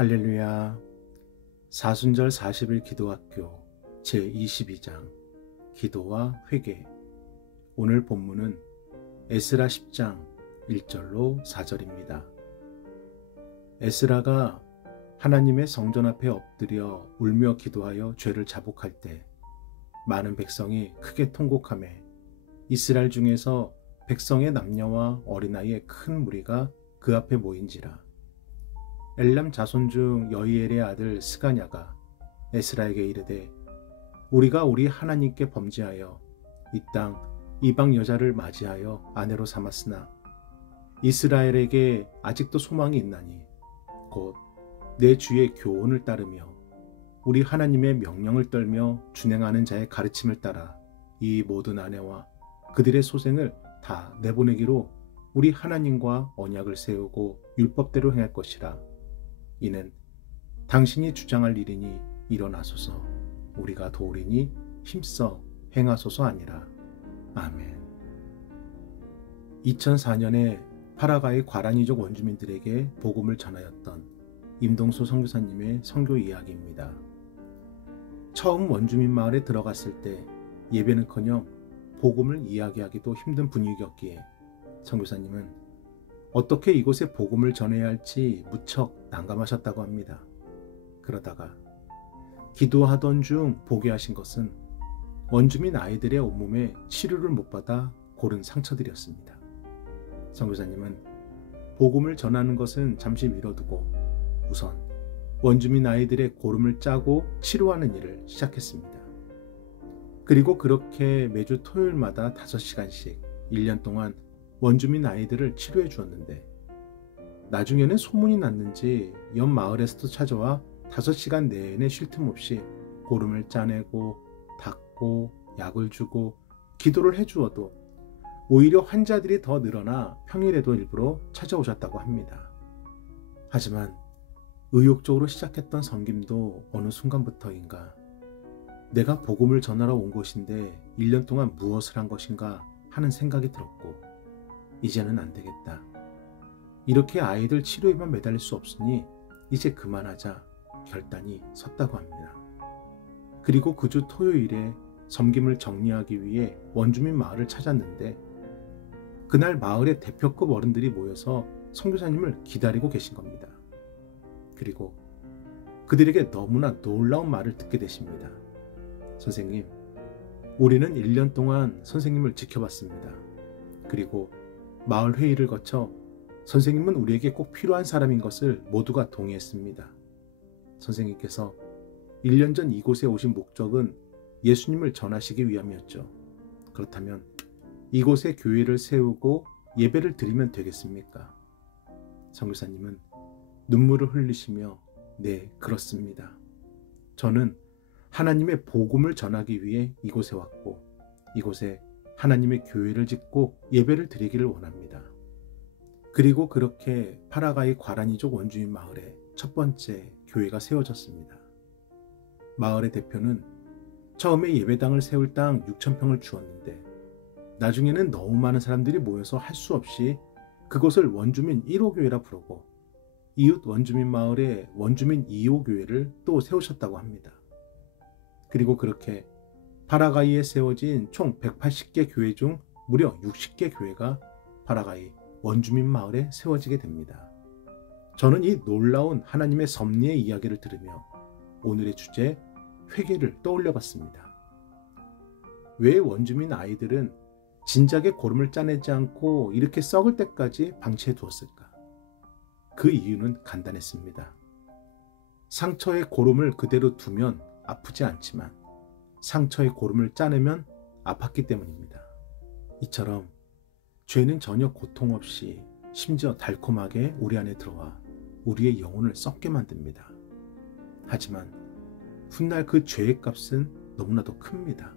할렐루야. 사순절 40일 기도학교 제22장 기도와 회개. 오늘 본문은 에스라 10장 1절로 4절입니다. 에스라가 하나님의 성전 앞에 엎드려 울며 기도하여 죄를 자복할 때 많은 백성이 크게 통곡하매 이스라엘 중에서 백성의 남녀와 어린아이의 큰 무리가 그 앞에 모인지라. 엘람 자손 중 여이엘의 아들 스가냐가 에스라에게 이르되 우리가 우리 하나님께 범죄하여 이 땅 이방 여자를 맞이하여 아내로 삼았으나 이스라엘에게 아직도 소망이 있나니 곧 내 주의 교훈을 따르며 우리 하나님의 명령을 떨며 준행하는 자의 가르침을 따라 이 모든 아내와 그들의 소생을 다 내보내기로 우리 하나님과 언약을 세우고 율법대로 행할 것이라. 이는 당신이 주장할 일이니 일어나소서, 우리가 도우리니 힘써 행하소서 아니라. 아멘. 2004년에 파라과이 과라니족 원주민들에게 복음을 전하였던 임동수 선교사님의 선교 이야기입니다. 처음 원주민 마을에 들어갔을 때 예배는커녕 복음을 이야기하기도 힘든 분위기였기에 선교사님은 어떻게 이곳에 복음을 전해야 할지 무척 난감하셨다고 합니다. 그러다가 기도하던 중 보게 하신 것은 원주민 아이들의 온몸에 치료를 못 받아 고른 상처들이었습니다. 선교사님은 복음을 전하는 것은 잠시 미뤄두고 우선 원주민 아이들의 고름을 짜고 치료하는 일을 시작했습니다. 그리고 그렇게 매주 토요일마다 5시간씩 1년 동안 원주민 아이들을 치료해 주었는데 나중에는 소문이 났는지 옆 마을에서도 찾아와 5시간 내내 쉴 틈 없이 고름을 짜내고 닦고 약을 주고 기도를 해주어도 오히려 환자들이 더 늘어나 평일에도 일부러 찾아오셨다고 합니다. 하지만 의욕적으로 시작했던 섬김도 어느 순간부터인가 내가 복음을 전하러 온 곳인데 1년 동안 무엇을 한 것인가 하는 생각이 들었고 이제는 안 되겠다. 이렇게 아이들 치료에만 매달릴 수 없으니 이제 그만하자 결단이 섰다고 합니다. 그리고 그 주 토요일에 섬김을 정리하기 위해 원주민 마을을 찾았는데 그날 마을의 대표급 어른들이 모여서 선교사님을 기다리고 계신 겁니다. 그리고 그들에게 너무나 놀라운 말을 듣게 되십니다. 선생님, 우리는 1년 동안 선생님을 지켜봤습니다. 그리고 마을 회의를 거쳐 선생님은 우리에게 꼭 필요한 사람인 것을 모두가 동의했습니다. 선생님께서 1년 전 이곳에 오신 목적은 예수님을 전하시기 위함이었죠. 그렇다면 이곳에 교회를 세우고 예배를 드리면 되겠습니까? 선교사님은 눈물을 흘리시며 네, 그렇습니다. 저는 하나님의 복음을 전하기 위해 이곳에 왔고 이곳에 하나님의 교회를 짓고 예배를 드리기를 원합니다. 그리고 그렇게 파라과이 과라니족 원주민 마을에 첫 번째 교회가 세워졌습니다. 마을의 대표는 처음에 예배당을 세울 땅 6,000평을 주었는데 나중에는 너무 많은 사람들이 모여서 할 수 없이 그곳을 원주민 1호 교회라 부르고 이웃 원주민 마을에 원주민 2호 교회를 또 세우셨다고 합니다. 그리고 그렇게 파라과이에 세워진 총 180개 교회 중 무려 60개 교회가 파라과이 원주민 마을에 세워지게 됩니다. 저는 이 놀라운 하나님의 섭리의 이야기를 들으며 오늘의 주제 회개를 떠올려 봤습니다. 왜 원주민 아이들은 진작에 고름을 짜내지 않고 이렇게 썩을 때까지 방치해 두었을까? 그 이유는 간단했습니다. 상처에 고름을 그대로 두면 아프지 않지만 상처에 고름을 짜내면 아팠기 때문입니다. 이처럼 죄는 전혀 고통 없이 심지어 달콤하게 우리 안에 들어와 우리의 영혼을 썩게 만듭니다. 하지만 훗날 그 죄의 값은 너무나도 큽니다.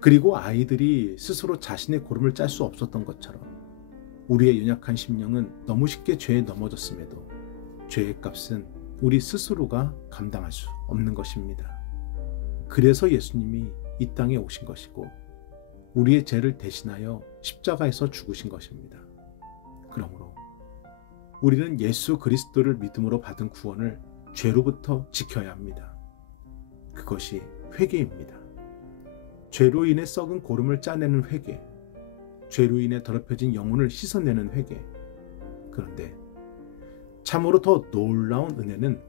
그리고 아이들이 스스로 자신의 고름을 짤 수 없었던 것처럼 우리의 연약한 심령은 너무 쉽게 죄에 넘어졌음에도 죄의 값은 우리 스스로가 감당할 수 없는 것입니다. 그래서 예수님이 이 땅에 오신 것이고 우리의 죄를 대신하여 십자가에서 죽으신 것입니다. 그러므로 우리는 예수 그리스도를 믿음으로 받은 구원을 죄로부터 지켜야 합니다. 그것이 회개입니다. 죄로 인해 썩은 고름을 짜내는 회개, 죄로 인해 더럽혀진 영혼을 씻어내는 회개. 그런데 참으로 더 놀라운 은혜는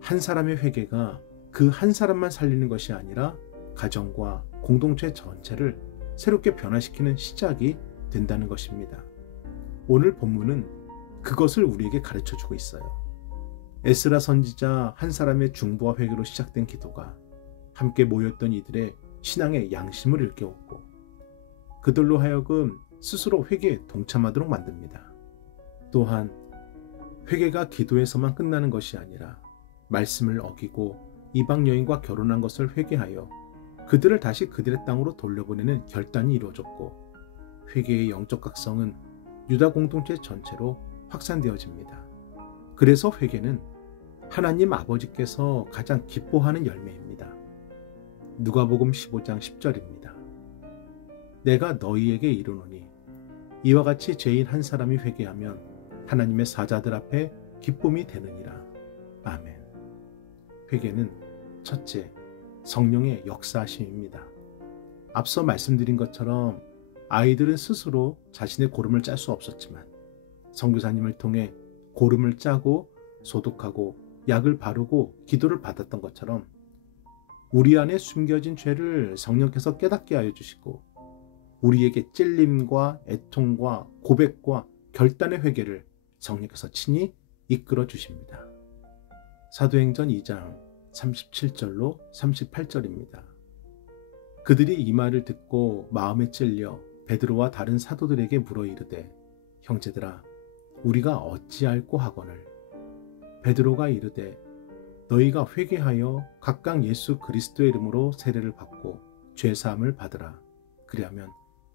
한 사람의 회개가 그 한 사람만 살리는 것이 아니라 가정과 공동체 전체를 새롭게 변화시키는 시작이 된다는 것입니다. 오늘 본문은 그것을 우리에게 가르쳐주고 있어요. 에스라 선지자 한 사람의 중보와 회개로 시작된 기도가 함께 모였던 이들의 신앙의 양심을 일깨웠고 그들로 하여금 스스로 회개에 동참하도록 만듭니다. 또한 회개가 기도에서만 끝나는 것이 아니라 말씀을 어기고 이방 여인과 결혼한 것을 회개하여 그들을 다시 그들의 땅으로 돌려보내는 결단이 이루어졌고 회개의 영적 각성은 유다 공동체 전체로 확산되어집니다. 그래서 회개는 하나님 아버지께서 가장 기뻐하는 열매입니다. 누가복음 15장 10절입니다. 내가 너희에게 이르노니 이와 같이 죄인 한 사람이 회개하면 하나님의 사자들 앞에 기쁨이 되느니라. 아멘. 회개는 첫째, 성령의 역사하심입니다. 앞서 말씀드린 것처럼 아이들은 스스로 자신의 고름을 짤 수 없었지만 선교사님을 통해 고름을 짜고 소독하고 약을 바르고 기도를 받았던 것처럼 우리 안에 숨겨진 죄를 성령께서 깨닫게 하여 주시고 우리에게 찔림과 애통과 고백과 결단의 회개를 성령께서 친히 이끌어 주십니다. 사도행전 2장 37절로 38절입니다. 그들이 이 말을 듣고 마음에 찔려 베드로와 다른 사도들에게 물어 이르되 형제들아 우리가 어찌할꼬 하거늘. 베드로가 이르되 너희가 회개하여 각각 예수 그리스도의 이름으로 세례를 받고 죄사함을 받으라. 그리하면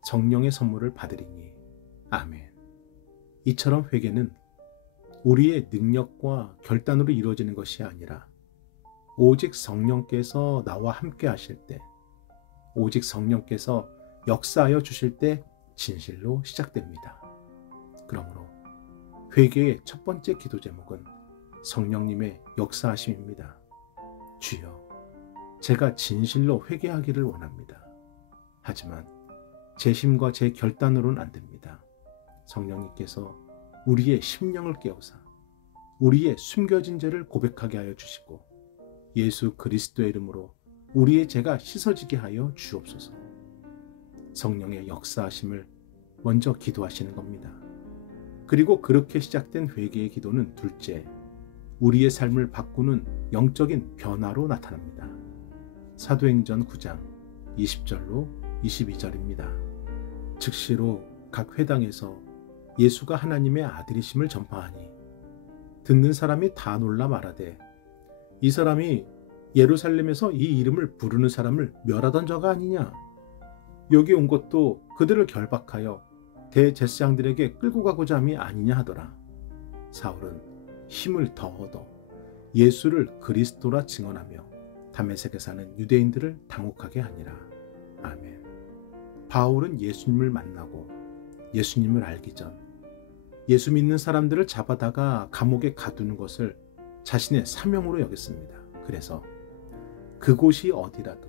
성령의 선물을 받으리니. 아멘. 이처럼 회개는 우리의 능력과 결단으로 이루어지는 것이 아니라 오직 성령께서 나와 함께 하실 때, 오직 성령께서 역사하여 주실 때 진실로 시작됩니다. 그러므로 회개의 첫 번째 기도 제목은 성령님의 역사하심입니다. 주여, 제가 진실로 회개하기를 원합니다. 하지만 제 힘과 제 결단으로는 안 됩니다. 성령님께서 우리의 심령을 깨우사 우리의 숨겨진 죄를 고백하게 하여 주시고 예수 그리스도의 이름으로 우리의 죄가 씻어지게 하여 주옵소서. 성령의 역사하심을 먼저 기도하시는 겁니다. 그리고 그렇게 시작된 회개의 기도는 둘째, 우리의 삶을 바꾸는 영적인 변화로 나타납니다. 사도행전 9장 20절로 22절입니다. 즉시로 각 회당에서 예수가 하나님의 아들이심을 전파하니 듣는 사람이 다 놀라 말하되 이 사람이 예루살렘에서 이 이름을 부르는 사람을 멸하던 자가 아니냐. 여기 온 것도 그들을 결박하여 대제사장들에게 끌고 가고자 함이 아니냐 하더라. 사울은 힘을 더 얻어 예수를 그리스도라 증언하며 다메섹에 사는 유대인들을 당혹하게 하니라. 아멘. 바울은 예수님을 만나고 예수님을 알기 전 예수 믿는 사람들을 잡아다가 감옥에 가두는 것을 자신의 사명으로 여겼습니다. 그래서 그곳이 어디라도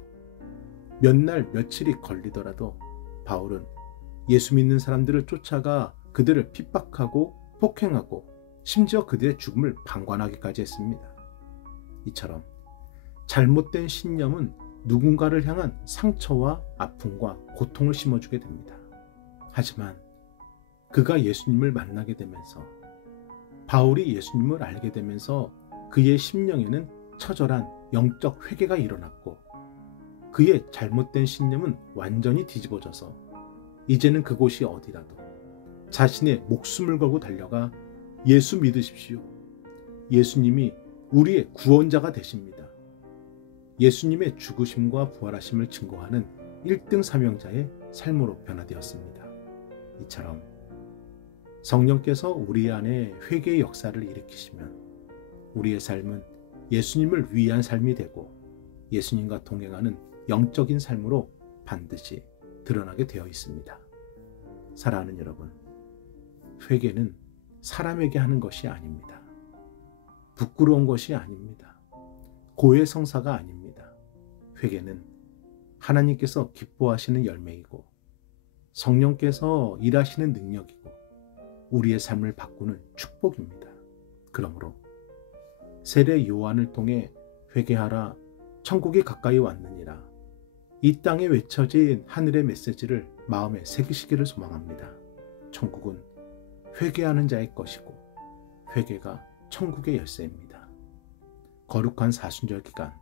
몇 날 며칠이 걸리더라도 바울은 예수 믿는 사람들을 쫓아가 그들을 핍박하고 폭행하고 심지어 그들의 죽음을 방관하기까지 했습니다. 이처럼 잘못된 신념은 누군가를 향한 상처와 아픔과 고통을 심어주게 됩니다. 하지만 그가 예수님을 만나게 되면서 바울이 예수님을 알게 되면서 그의 심령에는 처절한 영적 회개가 일어났고 그의 잘못된 신념은 완전히 뒤집어져서 이제는 그곳이 어디라도 자신의 목숨을 걸고 달려가 예수 믿으십시오. 예수님이 우리의 구원자가 되십니다. 예수님의 죽으심과 부활하심을 증거하는 1등 사명자의 삶으로 변화되었습니다. 이처럼 성령께서 우리 안에 회개의 역사를 일으키시면 우리의 삶은 예수님을 위한 삶이 되고 예수님과 동행하는 영적인 삶으로 반드시 드러나게 되어 있습니다. 사랑하는 여러분, 회개는 사람에게 하는 것이 아닙니다. 부끄러운 것이 아닙니다. 고해성사가 아닙니다. 회개는 하나님께서 기뻐하시는 열매이고 성령께서 일하시는 능력이고 우리의 삶을 바꾸는 축복입니다. 그러므로 세례 요한을 통해 회개하라, 천국이 가까이 왔느니라, 이 땅에 외쳐진 하늘의 메시지를 마음에 새기시기를 소망합니다. 천국은 회개하는 자의 것이고 회개가 천국의 열쇠입니다. 거룩한 사순절 기간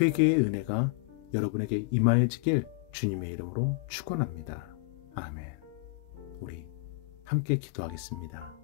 회개의 은혜가 여러분에게 임하여지길 주님의 이름으로 축원합니다. 아멘. 우리 함께 기도하겠습니다.